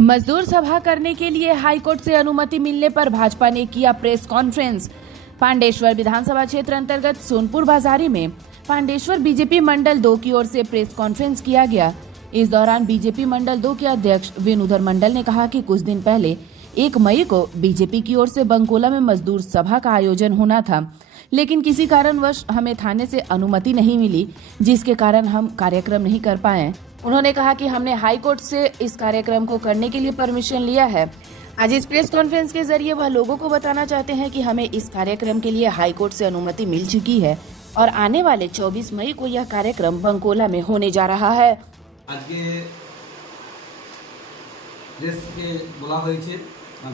मजदूर सभा करने के लिए हाईकोर्ट से अनुमति मिलने पर भाजपा ने किया प्रेस कॉन्फ्रेंस। पांडेश्वर विधानसभा क्षेत्र अंतर्गत सोनपुर बाजारी में पांडेश्वर बीजेपी मंडल 2 की ओर से प्रेस कॉन्फ्रेंस किया गया। इस दौरान बीजेपी मंडल 2 के अध्यक्ष वेणुधर मंडल ने कहा कि कुछ दिन पहले 1 मई को बीजेपी की ओर से बंकोला में मजदूर सभा का आयोजन होना था, लेकिन किसी कारणवश हमें थाने से अनुमति नहीं मिली, जिसके कारण हम कार्यक्रम नहीं कर पाए। उन्होंने कहा कि हमने हाई कोर्ट से इस कार्यक्रम को करने के लिए परमिशन लिया है। आज इस प्रेस कॉन्फ्रेंस के जरिए वह लोगों को बताना चाहते हैं कि हमें इस कार्यक्रम के लिए हाई कोर्ट से अनुमति मिल चुकी है और आने वाले 24 मई को यह कार्यक्रम बंकोला में होने जा रहा है। आज के प्रेस के बोला হয়েছে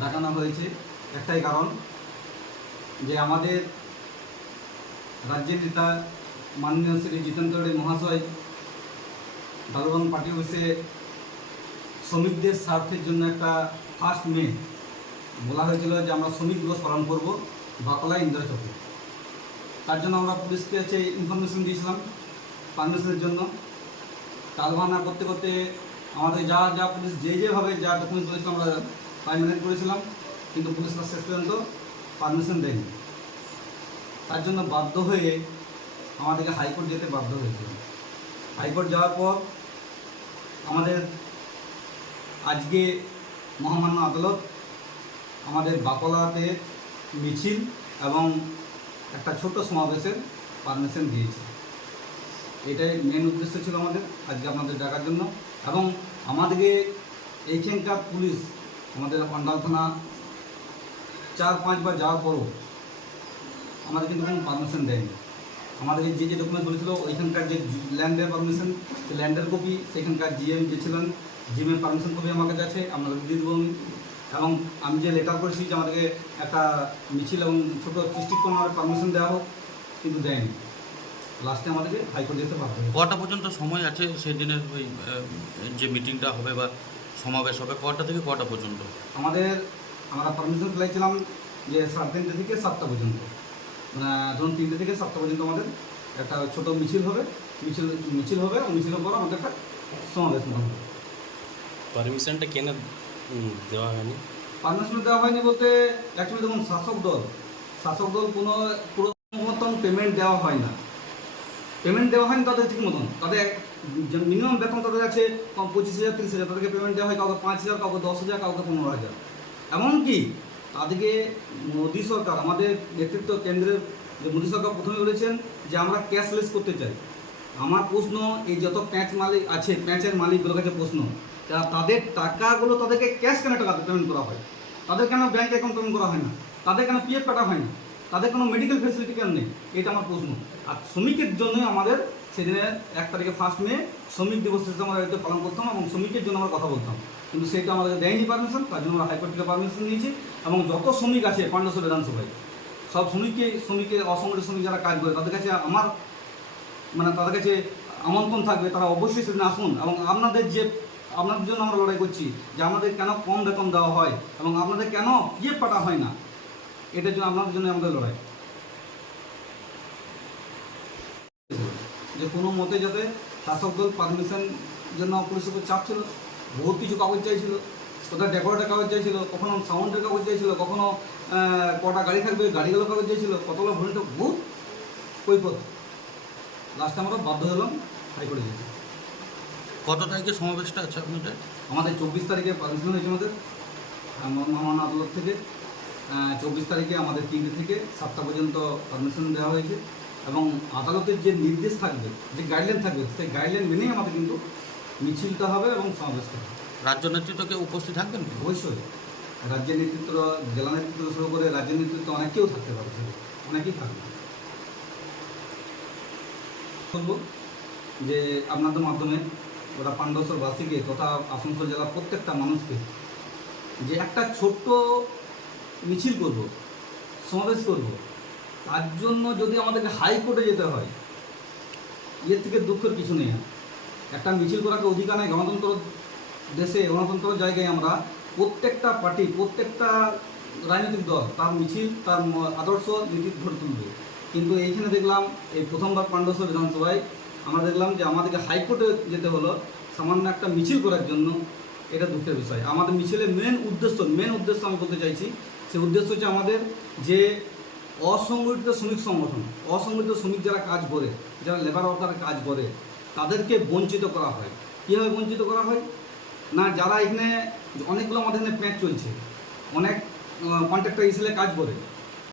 ডাকানো হয়েছে একটাই কারণ যে আমাদের রাজ্যের নেতা মাননীয় শ্রী জিতেন্দ্র রেড্ডি মহাশয় দারুণ পার্টি অফিসে শ্রমিকদের স্বার্থের জন্য একটা 1 মে বলা হয়েছিল যে আমরা শ্রমিক দিবস পালন করব বাকলা ইন্দিরা চৌকে। তার জন্য আমরা পুলিশকে কাছে ইনফরমেশন দিয়েছিলাম পারমিশনের জন্য। তালবানা করতে করতে আমাদের যা পুলিশ যেভাবে যা ডকুমেন্টস বলেছিল আমরা তাই মেনে করেছিলাম, কিন্তু পুলিশরা শেষ পর্যন্ত পারমিশন দেয়নি। তার জন্য বাধ্য হয়ে আমাদেরকে হাইকোর্ট যেতে বাধ্য হয়েছিল। হাইকোর্ট যাওয়ার পর আমাদের আজকে মহামান্য আদালত আমাদের বাকলাতে মিছিল এবং একটা ছোট সমাবেশের পারমিশন দিয়েছে। এটাই মেন উদ্দেশ্য ছিল আমাদের আজকে আপনাদের ডাকার জন্য। এবং আমাদেরকে এইখানকার পুলিশ আমাদের পান্ডাল থানা 4-5 বার যাওয়ার পরও আমাদের কিন্তু কোনো পারমিশন দেয়নি। আমাদেরকে যে ডকুমেন্টস বলেছিল ওইখানকার যে ল্যান্ডের পারমিশন, সেই ল্যান্ডের কপি, সেখানকার জিএম যে ছিলেন জিএমের পারমিশন কপি আমার কাছে আছে, আপনাদের দিয়ে দেবো। এবং আমি যে লেটার করেছি যে আমাদেরকে একটা মিছিল এবং ছোটো ডিস্ট্রিক্ট কোনো পারমিশন দেওয়া হোক, কিন্তু দেয়নি। লাস্টে আমাদেরকে হাইকোর্ট যেতে বাধ্য হয়। কটা পর্যন্ত সময় আছে সেই দিনের ওই যে মিটিংটা হবে বা সমাবেশ হবে, কটা থেকে কটা পর্যন্ত? আমরা পারমিশন পেয়েছিলাম যে 3:30 থেকে 7টা পর্যন্ত, ধরুন 3টে থেকে 7টা পর্যন্ত আমাদের একটা ছোটো মিছিল হবে। মিছিল হবে এবং মিছিলের পর আমাদের একটা সমাবেশ হবে। পারমিশনটা কেন দেওয়া হয়নি? পারমিশন দেওয়া হয়নি বলতে অ্যাকচুয়ালি দেখুন শাসক দল কোনো পুরো মতন পেমেন্ট দেওয়া হয় না। পেমেন্ট দেওয়া হয়নি তাদের ঠিক মতন। তাদের মিনিমাম বেতন তাদের আছে 25,000 30,000, তাদেরকে পেমেন্ট দেওয়া হয় কাউকে 5,000, কাউকে 10,000, কাউকে 15,000। এমনকি তাদেরকে মোদী সরকার, আমাদের নেতৃত্ব কেন্দ্রের যে মোদী সরকার প্রথমে বলেছেন যে আমরা ক্যাশলেস করতে চাই। আমার প্রশ্ন, এই যত প্যাঁচ মালিক আছে, প্যাঁচের মালিকগুলোর কাছে প্রশ্ন, তাদের টাকাগুলো তাদেরকে ক্যাশ কেন টাকা পেমেন্ট করা হয়? তাদের কেন ব্যাঙ্ক অ্যাকাউন্ট পেমেন্ট করা হয় না? তাদের কেন পিএফ কাটা হয় না? তাদের কোনো মেডিকেল ফেসিলিটি কেন নেই? এটা আমার প্রশ্ন। আর শ্রমিকের জন্য আমাদের সেদিনে 1 তারিখে 1 মে শ্রমিক দিবস হিসেবে আমরা এটা পালন করতাম এবং শ্রমিকের জন্য আমরা কথা বলতাম, কিন্তু সেটা আমাদের দেয়নি পারমিশন। তার জন্য আমরা হাইকোর্ট থেকে পারমিশন নিয়েছি এবং যত শ্রমিক আছে পান্ডেশ্বর বিধানসভায় সব শ্রমিকের অসংগঠিত শ্রমিক যারা কাজ করে তাদের কাছে তাদের কাছে আমন্ত্রণ থাকবে, তারা অবশ্যই সেদিন আসুন। এবং আপনাদের জন্য আমরা লড়াই করছি যে আমাদের কেন কম বেতন দেওয়া হয় এবং আপনাদের কেন পিএফ কাটা হয় না, এটার জন্য আপনাদের জন্য আমাদের লড়াই। যে কোনো মতে যাতে শাসক দল পারমিশন জন্য পুলিশের উপর চাপ ছিল, বহুত কিছু কাগজ চাইছিল, কোথাও ডেকোরেটের কাগজ চাইছিল, কখনো সাউন্ডের কাগজ চাইছিল, কখনো কটা গাড়ি থাকবে গাড়িগুলো কাগজ চাইছিল, কতগুলো ভরিত বহুত কৈফত। লাস্টে আমরা বাধ্য হলাম হাইকোর্টে যেতে। কত তারিখে সমাবেশটা আছে আপনাদের? আমাদের 24 তারিখে পারমিশন হয়েছে আমাদের মহামান্য আদালত থেকে। 24 তারিখে আমাদের 3টে থেকে 7টা পর্যন্ত পারমিশন দেওয়া হয়েছে এবং আদালতের যে নির্দেশ থাকবে, যে গাইডলাইন থাকবে, সেই গাইডলাইন মেনেই আমাদের কিন্তু মিছিলটা হবে এবং সমাবেশটা হবে। রাজ্য নেতৃত্বকে উপস্থিত থাকবেন? অবশ্যই রাজ্যের নেতৃত্ব, জেলা নেতৃত্ব শুরু করে রাজ্যের নেতৃত্ব অনেকেও থাকতে পারে, অনেকেই থাকবে। বলব যে আপনাদের মাধ্যমে ওরা পান্ডেশ্বরবাসীকে তথা আসানসোল জেলার প্রত্যেকটা মানুষকে যে একটা ছোট্ট মিছিল করব, সমাবেশ করব, তার জন্য যদি আমাদেরকে হাইকোর্টে যেতে হয়, এর থেকে দুঃখের কিছু নেই। একটা মিছিল করাকে অধিকার নেই। গণতন্ত্র দেশে, গণতন্ত্র জায়গায় আমরা প্রত্যেকটা পার্টি, প্রত্যেকটা রাজনৈতিক দল তার মিছিল, তার আদর্শ নীতি ধরে তুলবে। কিন্তু এইখানে দেখলাম এই প্রথমবার পান্ডেশ্বর বিধানসভায় আমরা দেখলাম যে আমাদেরকে হাইকোর্টে যেতে হলো সামান্য একটা মিছিল করার জন্য। এটা দুঃখের বিষয়। আমাদের মিছিলের মেন উদ্দেশ্য আমি বলতে চাইছি, সে উদ্দেশ্য হচ্ছে আমাদের যে অসংগঠিত শ্রমিক সংগঠন, অসংগঠিত শ্রমিক যারা কাজ করে, যারা লেবার ওয়ার্কার কাজ করে, তাদেরকে বঞ্চিত করা হয়। কীভাবে বঞ্চিত করা হয় না, যারা এখানে অনেকগুলো আমাদের এখানে প্যাঁচ চলছে, অনেক কন্ট্রাক্টর এসে কাজ করে,